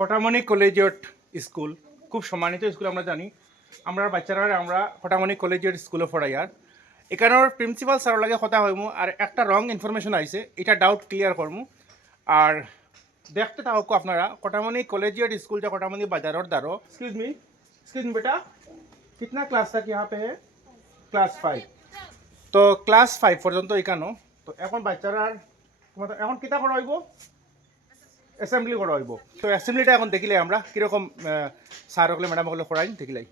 কটামণি collegiate school খুব সম্মানিত school আমরা জানি। আমরা বাচ্চারা আমরা কটামণি কলেজিয়েট স্কুলে পড়াই। আর এখানের প্রিন্সিপাল স্যার লাগে কথা হইমু আর একটা রং ইনফরমেশন আইছে, এটা ডাউট ক্লিয়ার করমু। আর দেখতে থাকো আপনারা কটামণি কলেजिएट स्कूल जो कटामनी बाजारों दारो। एक्सक्यूज मी बेटा, कितना क्लास तक यहाँ पे है? क्लास 5। तो क्लास 5 पर्यন্ত এখানো। তো এখন বাচ্চারা এখন কিতা করা হইব? অ্যাসেম্বলি করা হইব। তো অ্যাসেম্বলিটা এখন দেখিলে আমরা কিরকম স্যার হলে ম্যাডাম হলে পড়াই দেখিলাই।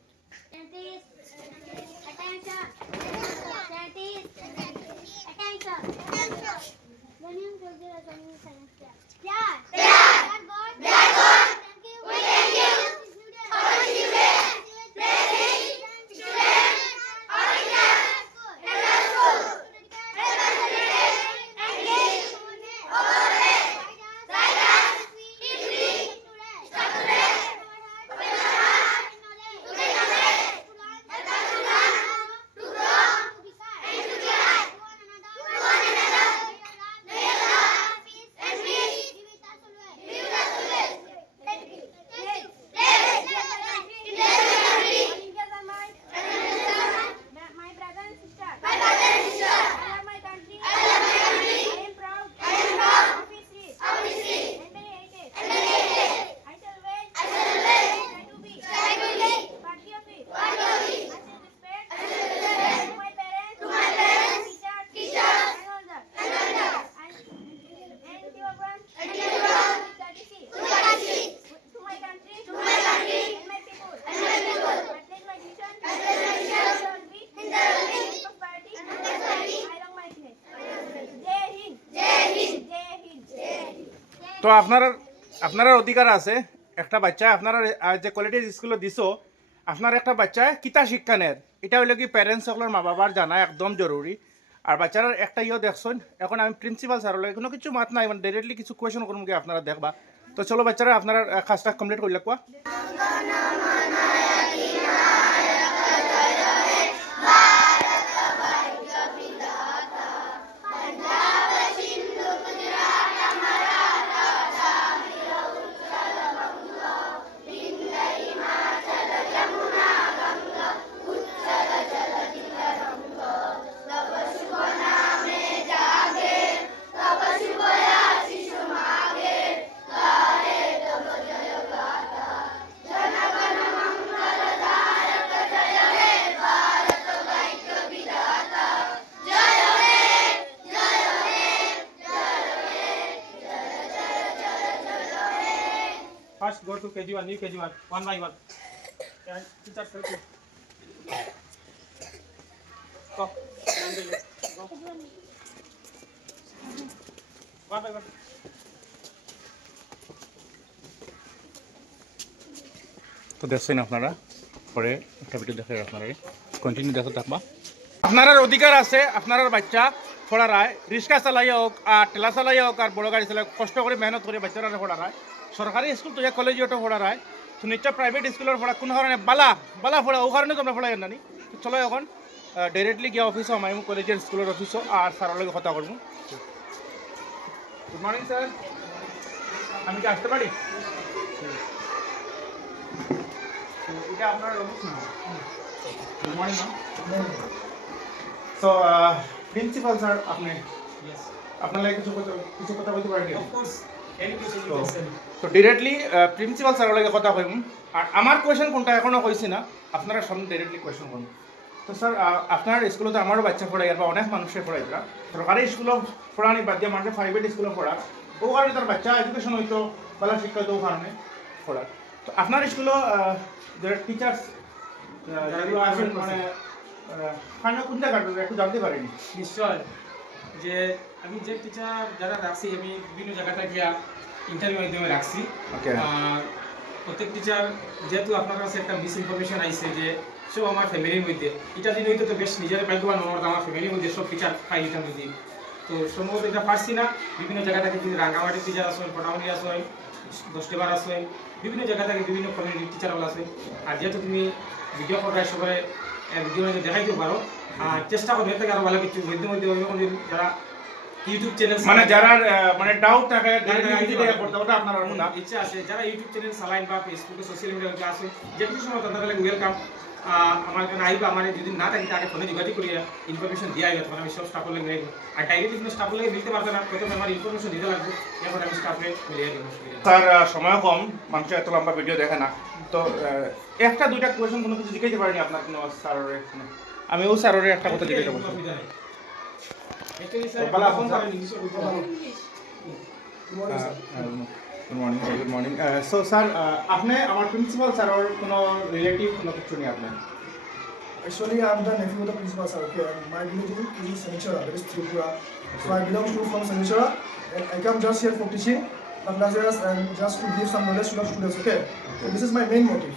তো আপনার অধিকার আছে একটা বাচ্চা আপনার যে কোয়ালিটি স্কুলে দিছো আপনার একটা বাচ্চা কিতা শিক্ষা নেয় এটা হইলে কি প্যারেন্টস সকলের মা বাবার জানা একদম জরুরি। আর বাচ্চারা একটা দেখছেন এখন আমি প্রিন্সিপাল স্যার হলে কোনো কিছু মাত নাই, মানে ডাইরেক্টলি কিছু কোয়েশন করুন কি আপনারা দেখবা। তো চলো বাচ্চারা আপনারা কাজটা কমপ্লিট করলে কোয়া। First go to KG1, new KG1, one by one. And teacher help you. Go. Go. One by one. তো দেখছেন আপনারা পরে একটা ভিডিও দেখে আপনারা কন্টিনিউ দেখতে থাকবা। আপনার অধিকার আছে আপনার বাচ্চা পড়ারায় রিক্সা চালাই হোক আর ঠেলা চালাই হোক আর বড় গাড়ি চালাই কষ্ট করে মেহনত করে বাচ্চারা পড়ারায় সরকারি স্কুল তো কলেজিয়েটও পড়ারায় তো নিশ্চয় প্রাইভেট স্কুলের পড়া কোনো কারণে বালা পড়া ও কারণে তোমরা পড়াই জানি। তো চলো এখন ডাইরেক্টলি গিয়ে অফিসও আমি কলেজিয়েট স্কুলের অফিসও আর স্যারের লগে কথা করবো। গুড মর্নিং স্যার, আমি কি আসতে পারি? এটা আপনার অফিস না? Good morning ma'am. So principal sir আপনি আপনার লাগে কিছু কথা বলতে পারেন? তো ডিরেক্টলি প্রিন্সিপাল স্যারের লাগে কথা কইম। আর আমার কোয়েশন কোনটা এখনো কইছি না, আপনারা সামনে ডিরেক্টলি কোয়েশন করুন। তো স্যার আপনার স্কুলে তো আমারও বাচ্চা পড়াই বা অনেক মানুষের পড়াই তারা সরকারি স্কুলও পড়ানি বাদ দিয়ে মানুষের প্রাইভেট স্কুলে পড়া ও কারণে তার বাচ্চা এডুকেশন হইতো ভালো শিক্ষা হইতো ও কারণে পড়া। তো আপনার স্কুলও যারা টিচার্স যেগুলো আছেন মানে কোন জায়গাটা একটু জানতে পারিনি? নিশ্চয়, যে আমি যে টিচার যারা রাখছি আমি বিভিন্ন জায়গাটা গিয়া ইন্টারভিউ মাধ্যমে রাখছি। প্রত্যেক টিচার যেহেতু আপনার কাছে একটা মিস ইনফরমেশন আইছে যে সব আমার ফ্যামিলির মধ্যে এটা যদি হইতো তো বেশ নিজের ভাগ্যবান মনে আমার ফ্যামিলির মধ্যে সব টিচার পাই নিতাম যদি। তো সম্ভবত এটা পারছি না, বিভিন্ন জায়গা থেকে কিন্তু রাঙ্গামাটির টিচার আসেন, পটামুড়ি আসেন, দশটিবার আসেন, বিভিন্ন জায়গা থেকে বিভিন্ন কমিউনিটির টিচারগুলো আছে। আর যেহেতু তুমি ভিডিও করার সবাই ভিডিও দেখাইতে পারো, চেষ্টা করবে এর থেকে আরও ভালো কিছু মধ্যে মধ্যে যারা ইউটিউব চ্যানেল মানে যারা মানে ডাউট থাকে পড়তে ওটা আপনার না ইচ্ছা আছে যারা ইউটিউব চ্যানেল চালাইন বা ফেসবুকে সোশ্যাল মিডিয়াতে আছে যে কোনো সময় তাদের লাগে ওয়েলকাম আমার এখানে আইবা আমার যদি না থাকি তাকে ফোনে যোগাযোগ করিয়া ইনফরমেশন দিয়া আইবা তখন আমি সব স্টাফের লাগে মিলাইব আর ডাইরেক্টলি কোনো স্টাফের লাগে মিলতে পারবে না প্রথমে আমার ইনফরমেশন দিতে লাগবে এরপর আমি স্টাফে মিলিয়ে দেবো। স্যার সময় কম, মানুষ এত লম্বা ভিডিও দেখে না, তো একটা দুইটা কোয়েশন কোনো কিছু জিজ্ঞাসা পারিনি আপনার কোনো স্যারের, আমিও স্যারের একটা কথা জিজ্ঞাসা করছি। Actually, sir, Bala, phone sir, sir. English or Urdu? Good morning good morning so sir আপনি আমার প্রিন্সিপাল স্যারের কোনো রিলেটিভ কোনো কিছু নেই আপনার? Actually, I'm the nephew of the principal sir. Okay, and my village is Sanichara, that is Tripura. So I belong to from Sanichara, and I come just here for teaching the classes and just to give some knowledge to the students. Okay, so this is my main motive.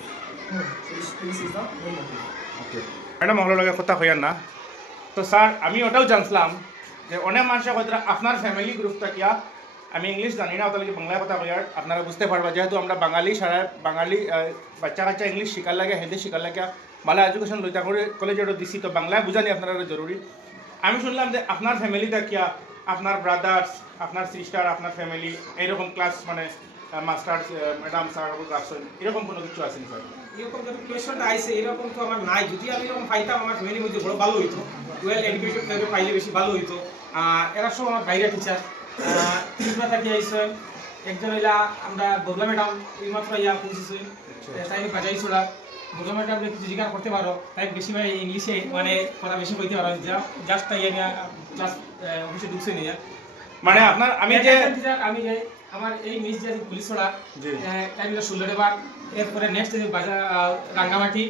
So this is the main motive. Okay madam আমার লগে কথা হইয়ার না, তো sir আমি ওটাও জানছিলাম যে অনেক মানুষের কথা আপনার ফ্যামিলি গ্রুপটা কিয়া, আমি ইংলিশ জানি না ওটা বাংলায় কথা কইয়ার আপনারা বুঝতে পারবা, যেহেতু আমরা বাঙালি সারা বাঙালি বাচ্চা কাচ্চা ইংলিশ শিকার লাগে, হিন্দি শিকার লাগে, ভালো এডুকেশন লইতা করে কলেজে দিছি, তো বাংলায় বুঝানি আপনারা জরুরি। আমি শুনলাম যে আপনার ফ্যামিলিটা কিয়া, আপনার ব্রাদার্স, আপনার সিস্টার, আপনার ফ্যামিলি এইরকম ক্লাস মানে মাস্টার ম্যাডাম স্যার ক্লাস এরকম কোনো কিছু আছে স্যার? এরকম যত কোয়েশনটা আইছে এরকম তো আমার নাই, যদি আমি এরকম পাইতাম আমার ফ্যামিলির মধ্যে বড় ভালো হইতো, ওয়েল এডুকেটেড লেভেল পাইলে বেশি ভালো হইতো। এরা সব আমার বাইরে টিচার ত্রিপুরা থাকি আইসেন, একজন হইলা আমরা বদলা ম্যাডাম এইমাত্র ইয়া পৌঁছেছেন, তাই বাজাইছোড়া বদলা ম্যাডাম কিছু জিজ্ঞাসা করতে পারো, তাই বেশি ভাই ইংলিশে মানে কথা বেশি কইতে পারো, জাস্ট তাই আমি জাস্ট অফিসে ঢুকছে নিয়ে মানে আপনার আমি যে আমি যে আমার এই মিস যে পুলিশ ছড়া তাই হলো 16 বার, এরপরে নেক্সট যে বাজার রাঙ্গামাটি,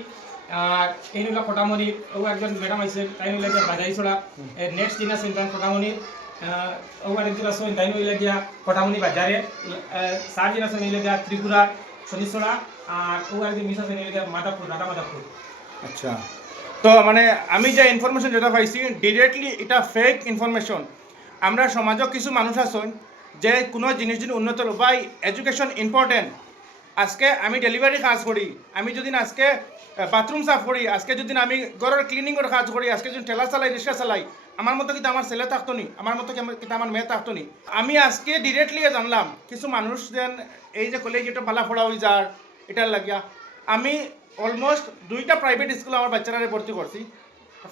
আর এই হলো কোটামণি, ও একজন ম্যাডাম আইছে তাই হলো যে বাজাই ছড়া, এর নেক্সট দিন আছে কোটামণি, ও আরেকজন আছে তাই হলো গিয়া কোটামণি বাজারে, স্যার দিন আছে নিলে গিয়া ত্রিপুরা শনিছড়া, আর ও আরেকজন মিস আছে নিলে গিয়া মাদাপুর রাধা মাদাপুর। আচ্ছা, তো মানে আমি যে ইনফরমেশন যেটা পাইছি ডিরেক্টলি এটা ফেক ইনফরমেশন। আমরা সমাজত কিছু মানুষ আছেন যে কোনো জিনিস যদি উন্নত ভাই এডুকেশন ইম্পর্টেন্ট। আজকে আমি ডেলিভারি কাজ করি, আমি যদি আজকে বাথরুম সাফ করি, আজকে যদি আমি ঘরের ক্লিনিংয়ের কাজ করি, আজকে যদি ঠেলা চালাই রিক্সা চালাই, আমার মতো কিন্তু আমার ছেলে থাকতো নি, আমার মতো কিন্তু আমার মেয়ে থাকতো নি। আমি আজকে ডিরেক্টলি জানলাম কিছু মানুষ যেন এই যে কলেজ এটা বালা ফোড়া হয়ে যার এটার লাগিয়া আমি অলমোস্ট 2টা প্রাইভেট স্কুলে আমার বাচ্চারা ভর্তি করছি।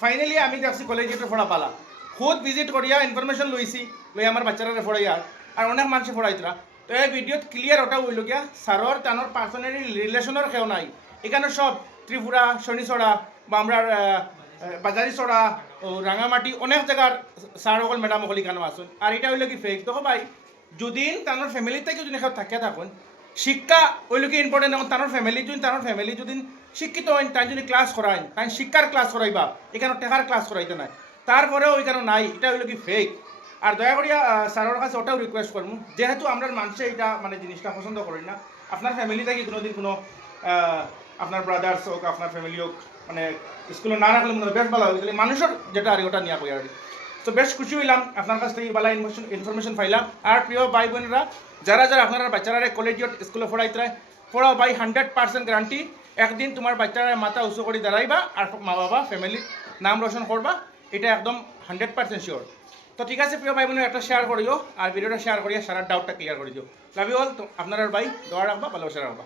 ফাইনালি আমি দেখছি কলেজ এটা ফোড়া পালা, খুদ ভিজিট করিয়া ইনফরমেশন লইছি, লই আমার বাচ্চারা ফোড়াইয়ার আর অনেক মানুষ ফোড়াইতরা। তো এই ভিডিওত ক্লিয়ার ওটা হইল গিয়া সারর তানোর পার্সোনালি রিলেশনের কেউ নাই, এখানে সব ত্রিপুরা শনিছড়া বা আমরা বাজারিছড়া ও রাঙামাটি অনেক জায়গার স্যার সকল ম্যাডাম সকল এখানে আসুন। আর এটা হইল কি ফেক। দেখো ভাই যদি তানোর ফ্যামিলি থেকে যদি থাকে থাকুন, শিক্ষা হইল কি ইম্পর্টেন্ট, এখন তানোর ফ্যামিলি যদি শিক্ষিত হন, তাই যদি ক্লাস করাইন, তাই শিক্ষার ক্লাস করাইবা, এখানে টেকার ক্লাস করাইতে নাই, তারপরেও এখানে নাই, এটা হইল কি ফেক। আর দয়া করিয়া স্যারের কাছে ওটাও রিকোয়েস্ট করবো, যেহেতু আমরা মানুষে এটা মানে জিনিসটা পছন্দ করি না, আপনার ফ্যামিলি থেকে কোনোদিন কোনো আপনার ব্রাদার্স হোক, আপনার ফ্যামিলি হোক, মানে স্কুলে না রাখলে মনে হয় বেশ ভালো হবে, মানুষের যেটা আর ওটা নিয়ে করি আর। তো বেশ খুশি হইলাম আপনার কাছ থেকে ভালো ইনফরমেশন পাইলাম। আর প্রিয় ভাই বোনেরা, যারা আপনারা বাচ্চারা কলেজিয়েট স্কুলে পড়াও ভাই 100% গ্যারান্টি, একদিন তোমার বাচ্চারা মাথা উঁচু করে দাঁড়াইবা আর মা বাবা ফ্যামিলির নাম রোশন করবা, এটা একদম 100% শিওর। তো ঠিক আছে প্রিয় ভাই বোনের, একটা শেয়ার করিও আর ভিডিওটা শেয়ার করিয়া সারা ডাউটটা ক্লিয়ার করে দিও। Love you all. তো আপনার ভাই দোয়া রাখবা, ভালোবাসা রাখবা।